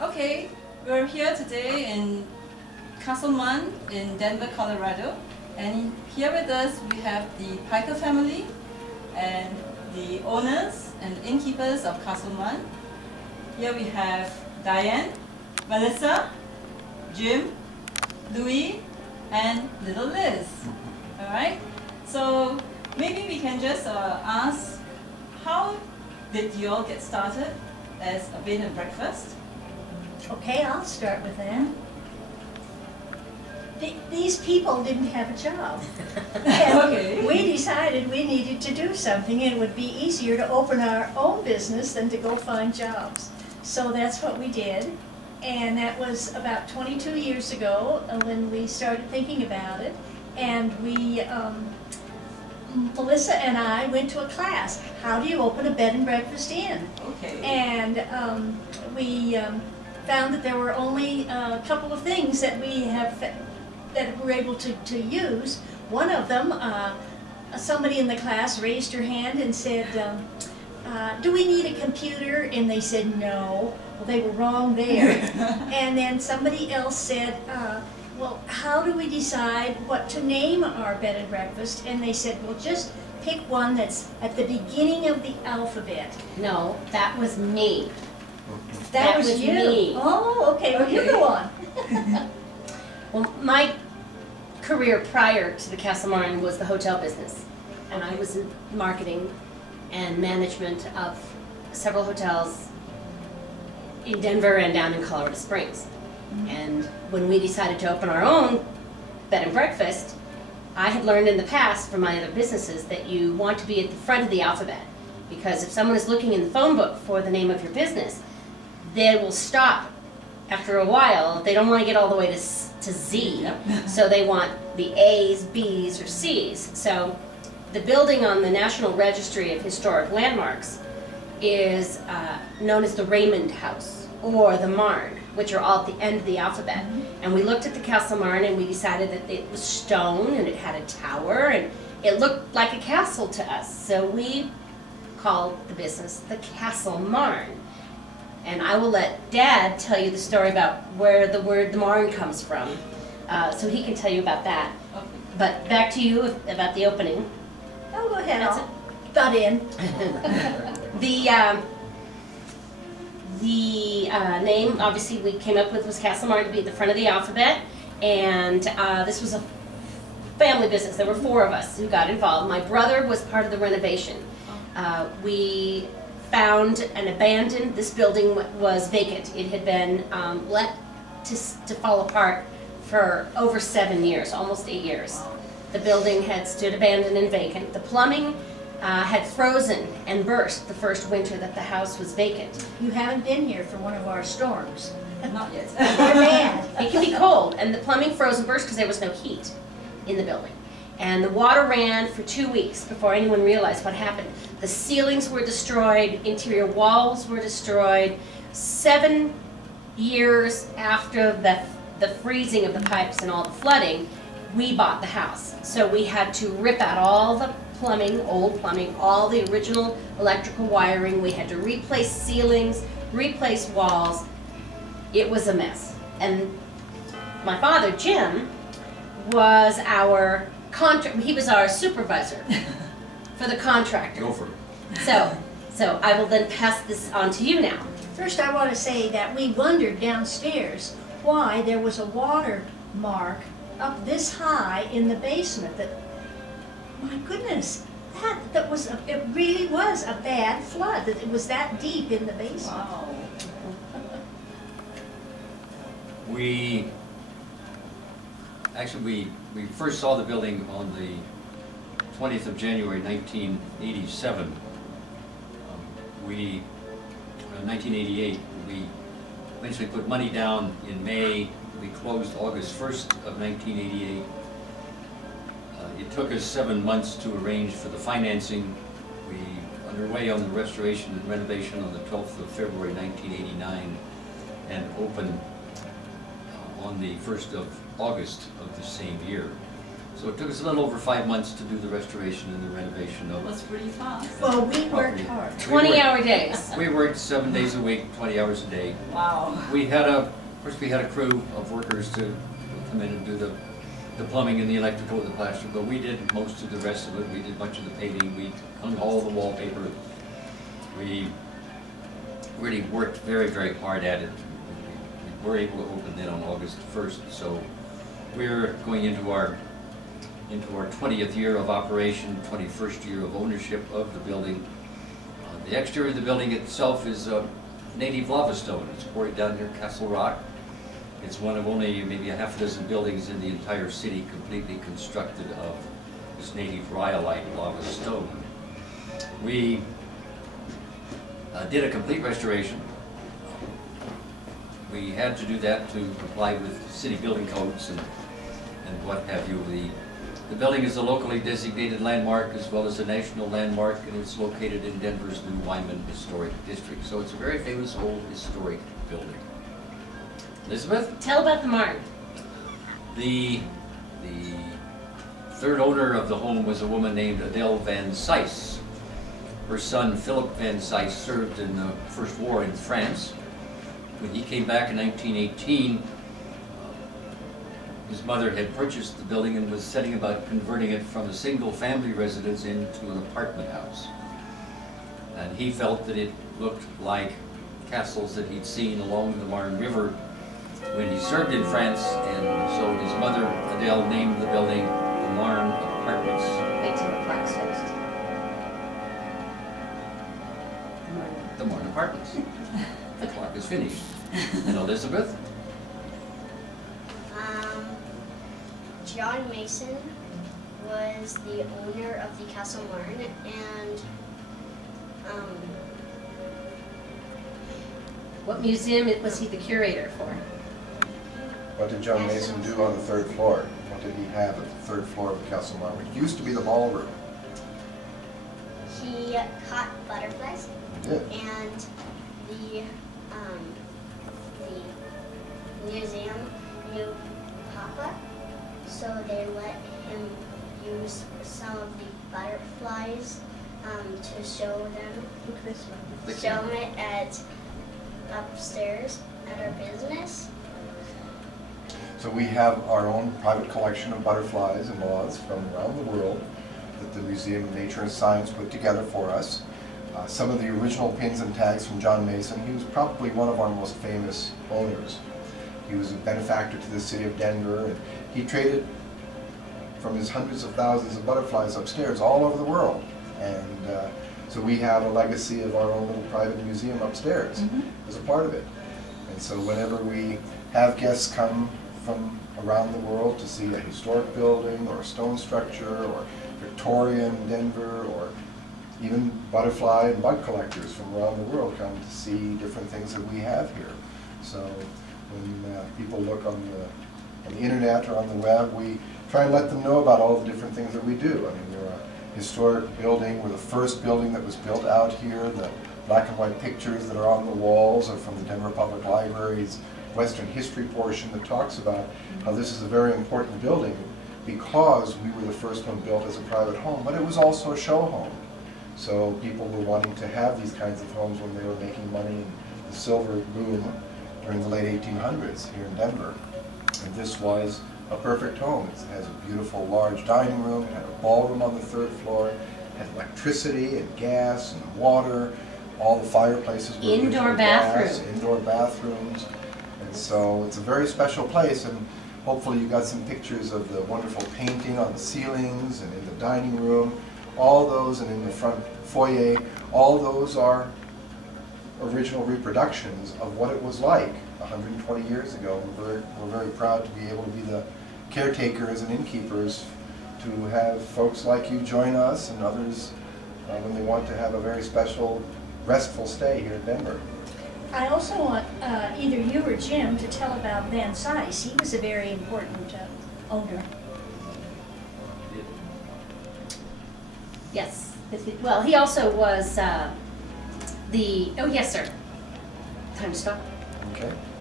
Okay, we're here today in Castle Marne in Denver, Colorado. And here with us we have the Piker family and the owners and the innkeepers of Castle Marne. Here we have Diane, Melissa, Jim, Louis, and little Liz. Alright, so maybe we can just ask, how did you all get started as a bed and breakfast? Okay, I'll start with that. These people didn't have a job. And Okay. we decided we needed to do something, and it would be easier to open our own business than to go find jobs. So that's what we did. And that was about 22 years ago when we started thinking about it. And we, Melissa and I went to a class. How do you open a bed and breakfast inn? Okay. And we found that there were only a couple of things that that we're able to use. One of them, somebody in the class raised her hand and said, do we need a computer? And they said no. Well, they were wrong there. And then somebody else said, well, how do we decide what to name our bed and breakfast? And they said, well, just pick one that's at the beginning of the alphabet. No, that was me. That was you. Me. Oh, okay. Well, you go on. Well, my career prior to the Castle Marne was the hotel business, and I was in marketing and management of several hotels in Denver and down in Colorado Springs. And when we decided to open our own bed and breakfast, I had learned in the past from my other businesses that you want to be at the front of the alphabet, because if someone is looking in the phone book for the name of your business, they will stop after a while. They don't want to get all the way to Z, so they want the A's, B's, or C's. So the building on the National Registry of Historic Landmarks is known as the Raymond House or the Marne, which are all at the end of the alphabet. And we looked at the Castle Marne and we decided that it was stone and it had a tower and it looked like a castle to us. So we called the business the Castle Marne. And I will let Dad tell you the story about where the word the Marne comes from, so he can tell you about that. Okay. But back to you about the opening. Oh, go ahead. That's I'll butt in. The name, obviously, we came up with was Castle Marne to be at the front of the alphabet, and this was a family business. There were 4 of us who got involved. My brother was part of the renovation. We found and abandoned. This building was vacant. It had been let to fall apart for over 7 years, almost 8 years. The building had stood abandoned and vacant. The plumbing had frozen and burst the first winter that the house was vacant. You haven't been here for one of our storms. Not yet. They're bad. It can be cold, and the plumbing froze and burst because there was no heat in the building. And the water ran for 2 weeks before anyone realized what happened. The ceilings were destroyed, interior walls were destroyed. 7 years after the freezing of the pipes and all the flooding, we bought the house. So we had to rip out all the plumbing, old plumbing, all the original electrical wiring. We had to replace ceilings, replace walls. It was a mess. And my father, Jim, was our he was our supervisor for the contractor. Go for it. So I will then pass this on to you now. First, I want to say that we wondered downstairs why there was a water mark up this high in the basement. That, my goodness, it really was a bad flood. That it was that deep in the basement. Wow. We first saw the building on the 20th of January 1987. In 1988, we eventually put money down in May. We closed August 1st of 1988. It took us 7 months to arrange for the financing. We underway on the restoration and renovation on the 12th of February 1989 and opened on the 1st of August of the same year. So it took us a little over 5 months to do the restoration and the renovation It of was pretty fast. Well, we worked hard. 20-hour days. We worked 7 days a week, 20 hours a day. Wow. We had of course we had a crew of workers to come in and do the plumbing and the electrical and the plaster, but we did most of the rest of it. We did much of the painting, we hung all the wallpaper. We really worked very, very hard at it. We were able to open then on August 1st, so we're going into our 20th year of operation, 21st year of ownership of the building. The exterior of the building itself is native lava stone. It's quarried down near Castle Rock. It's one of only maybe a half dozen buildings in the entire city completely constructed of this native rhyolite lava stone. We did a complete restoration. We had to do that to comply with city building codes and what have you. The building is a locally designated landmark as well as a national landmark, and it's located in Denver's new Wyman Historic District. So it's a very famous old historic building. Elizabeth? Tell about the Marne. The third owner of the home was a woman named Adele Van Cise. Her son Philip Van Cise served in the First War in France. When he came back in 1918, his mother had purchased the building and was setting about converting it from a single family residence into an apartment house. And he felt that it looked like castles that he'd seen along the Marne River when he served in France, and so his mother, Adele, named the building the Marne Apartments. Wait till the clock's fixed. The Marne Apartments. The clock is finished. And Elizabeth? John Mason was the owner of the Castle Marne, and What museum was he the curator for? What did John Mason do on the third floor? What did he have at the third floor of the Castle Marne? It used to be the ballroom. he caught butterflies, He did. and the museum knew Papa, so they let him use some of the butterflies to show them it at upstairs at our business. So we have our own private collection of butterflies and moths from around the world that the Museum of Nature and Science put together for us. Some of the original pins and tags from John Mason. He was probably one of our most famous owners. He was a benefactor to the city of Denver, and he traded from his hundreds of thousands of butterflies upstairs all over the world. And so we have a legacy of our own little private museum upstairs as a part of it. And so whenever we have guests come from around the world to see a historic building or a stone structure or Victorian Denver, or even butterfly and bug collectors from around the world come to see different things that we have here. So when people look on the internet or on the web, we try and let them know about all the different things that we do. I mean, we're a historic building. We're the first building that was built out here. The black and white pictures that are on the walls are from the Denver Public Library's Western history portion that talks about how this is a very important building because we were the first one built as a private home, but it was also a show home. So people were wanting to have these kinds of homes when they were making money in the silver boom during the late 1800s here in Denver. And this was a perfect home. It has a beautiful large dining room, it had a ballroom on the third floor, it had electricity and gas and water. All the fireplaces were Indoor original gas, bathroom. indoor bathrooms. And so it's a very special place, and hopefully you got some pictures of the wonderful painting on the ceilings and in the dining room. All those, and in the front foyer, all those are original reproductions of what it was like 120 years ago. We're very proud to be able to be the caretakers and innkeepers to have folks like you join us and others when they want to have a very special, restful stay here in Denver. I also want either you or Jim to tell about Van Cise. He was a very important owner. Yes. Well, he also was oh yes, sir. Time to stop. Okay.